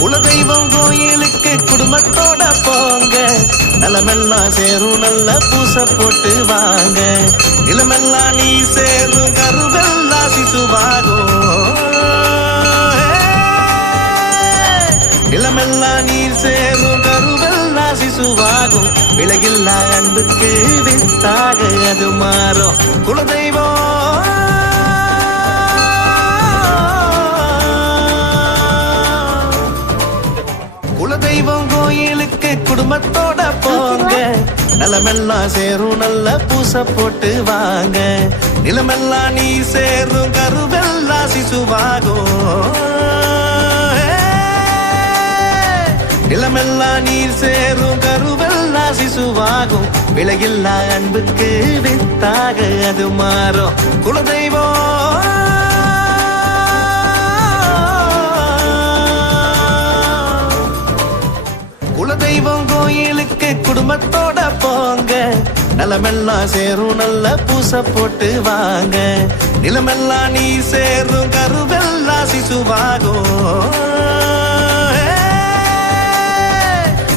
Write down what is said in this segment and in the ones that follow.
குலதெய்வம் கோயிலுக்கு குடும்பத்தோட போங்க. நிலமெல்லாம் சேரும் நல்ல பூச போட்டு வாங்க. நிலமெல்லாம் நீ சேரும் கருவெல்லாம் சிசுவாகும். நிலமெல்லாம் நீர் சேரும் கருவெல்லாம் சிசுவாகும். விலகில்லா அன்புக்கு வித்தாக அது மாறும். குலதெய்வம் கோயிலுக்கு போங்க. நிலமெல்லாம் சேரும் நல்ல பூச போட்டு வாங்க. நிலமெல்லாம் நீ சேரும் கருவெல்லாம் சிசுவாகும். நிலமெல்லாம் நீர் சேரும் கருவெல்லாம் சிசுவாகும். விலகில்லா அன்புக்கு வித்தாக அது மாறும். குலதெய்வம். கோயிலுக்கு குடும்பத்தோட போங்க. நிலமெல்லாம் சேரும் நல்ல பூச போட்டு வாங்க. நிலமெல்லாம் நீ சேரும் கருவெல்லாம் சிசுவாகும்.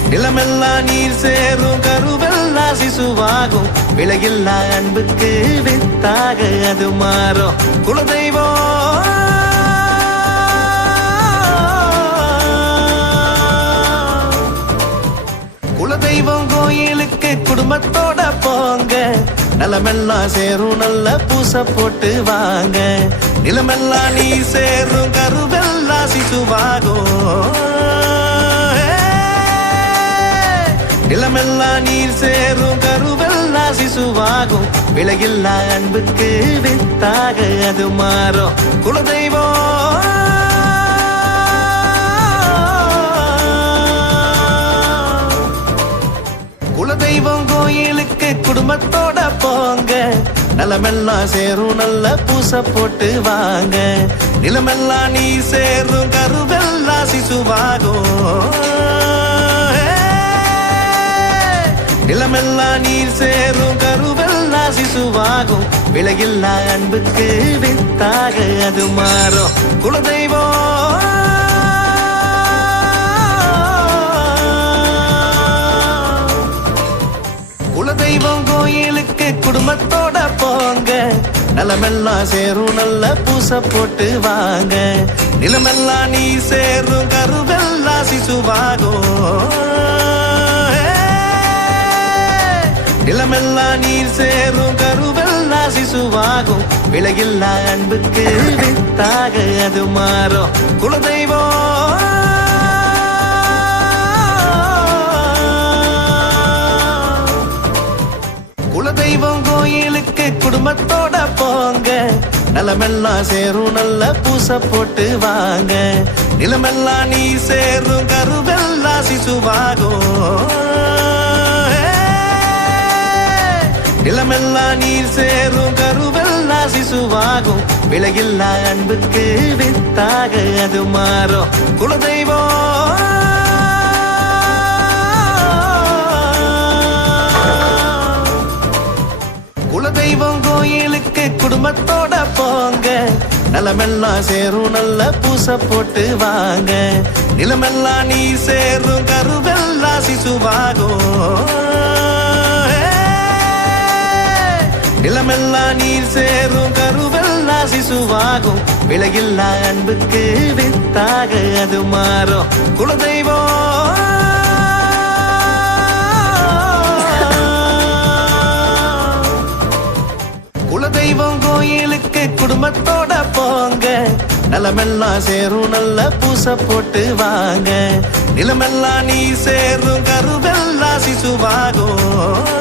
நிலமெல்லாம் நீர் சேரும் கருவெல்லாம் சிசுவாகும். விலகில்லா அன்புக்கு வித்தாக அது மாறும். குலதெய்வம். குடும்பத்தோட போங்க. நிலமெல்லாம் சேரும் நல்ல பூச போட்டு வாங்க. நிலமெல்லாம் நீ சேரும் கருவெல்லாம் சிசுவாகும் நிலமெல்லாம் நீர் சேரும் கருவெல்லாம் சிசுவாகும் விலகில்லா அன்புக்கு வித்தாக அது மாறும். குலதெய்வம் குலதெய்வம் கோயிலுக்கு குடும்பத்தோட போங்க. நிலமெல்லாம் சேரும் நல்ல பூச போட்டு வாங்க. நிலமெல்லாம் நீ சேரும் கருவெல்லாம் சிசுவாகும். நிலமெல்லாம் நீர் சேரும் கருவெல்லாம் சிசுவாகும். விலகில்லா அன்புக்கு வித்தாக அது மாறும். குலதெய்வம். குடும்பத்தோட போங்க. நிலமெல்லாம் சேரும் நல்ல பூச போட்டு வாங்க. நிலமெல்லாம் நீ சேரும் கருவெல்லாம் சிசுவாகும். நிலமெல்லாம் நீர் சேரும் கருவெல்லாம் சிசுவாகும். விலகில்லா அன்புக்கு வித்தாக அது மாறும். குலதெய்வம். நிலமெல்லாம் சேரும் நல்ல பூச போட்டு வாங்க. நிலமெல்லாம் நீ சேரும் கருவெல்லாம் சிசுவாகும். நிலமெல்லாம் நீர் சேரும் கருவெல்லாம் சிசுவாகும். விலையில்லா அன்புக்கு வித்தாக அது மாறும். குலதெய்வம்! கோயிலுக்கு குடும்பத்தோட போங்க. நிலமெல்லாம் சேரும் நல்ல பூச போட்டு வாங்க. நிலமெல்லாம் நீ சேரும் கருவெல்லாம் சிசுவாகும். நிலமெல்லாம் நீர் சேரும் கருவெல்லாம் சிசுவாகும். விலையில்லா அன்புக்கு வித்தாக அது மாறும். குலதெய்வம். குலதெய்வம் கோயிலுக்கு குடும்பத்தோட போங்க. நிலமெல்லாம் சேரும் நல்ல பூச போட்டு வாங்க. நிலமெல்லாம் நீ சேரும் கருவெல்லாம் சிசுவாகும்.